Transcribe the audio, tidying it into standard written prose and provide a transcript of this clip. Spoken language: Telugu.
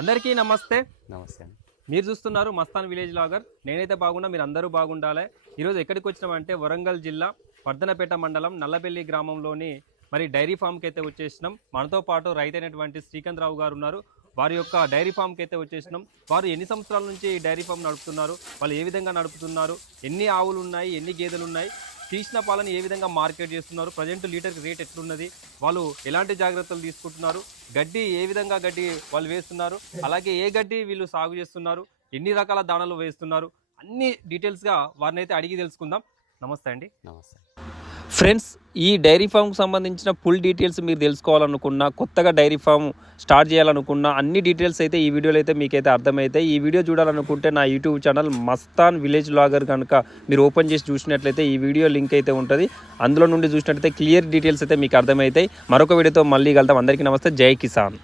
అందరికీ నమస్తే. నమస్తే అండి. మీరు చూస్తున్నారు మస్తాన్ విలేజ్ లాగర్. నేనైతే బాగున్నా, మీరు అందరూ బాగుండాలి. ఈరోజు ఎక్కడికి వచ్చినామంటే వరంగల్ జిల్లా వర్ధనపేట మండలం నల్లబెల్లి గ్రామంలోని మరి డైరీ ఫామ్కి అయితే వచ్చేసినాం. మనతో పాటు రైతైనటువంటి శ్రీకాంత్ రావు గారు ఉన్నారు. వారి యొక్క డైరీ ఫామ్కి అయితే వచ్చేసినాం. వారు ఎన్ని సంవత్సరాల నుంచి డైరీ ఫామ్ నడుపుతున్నారు, వాళ్ళు ఏ విధంగా నడుపుతున్నారు, ఎన్ని ఆవులు ఉన్నాయి, ఎన్ని గేదెలు ఉన్నాయి, తీసిన పాలను ఏ విధంగా మార్కెట్ చేస్తున్నారు, ప్రజెంట్ లీటర్కి రేట్ ఎట్లున్నది, వాళ్ళు ఎలాంటి జాగ్రత్తలు తీసుకుంటున్నారు, గడ్డి ఏ విధంగా గడ్డి వాళ్ళు వేస్తున్నారు, అలాగే ఏ గడ్డి వీళ్ళు సాగు చేస్తున్నారు, ఎన్ని రకాల దాణలు వేస్తున్నారు, అన్ని డీటెయిల్స్గా వారిని అయితే అడిగి తెలుసుకుందాం. నమస్తే అండి. నమస్తే ఫ్రెండ్స్, ఈ డైరీ ఫామ్కి సంబంధించిన ఫుల్ డీటెయిల్స్ మీరు తెలుసుకోవాలనుకున్నా, కొత్తగా డైరీ ఫామ్ స్టార్ట్ చేయాలనుకున్నా అన్ని డీటెయిల్స్ అయితే ఈ వీడియోలో అయితే మీకైతే అర్థమవుతాయి. ఈ వీడియో చూడాలనుకుంటే నా YouTube channel Mastan village vlogger కనుక మీరు ఓపెన్ చేసి చూసినట్లయితే ఈ వీడియో లింక్ అయితే ఉంటుంది. అందులో నుండి చూసినట్లయితే క్లియర్ డీటెయిల్స్ అయితే మీకు అర్థమవుతాయి. మరొక వీడియోతో మళ్ళీ కలుద్దాం. అందరికీ నమస్తే. జై కిసాన్.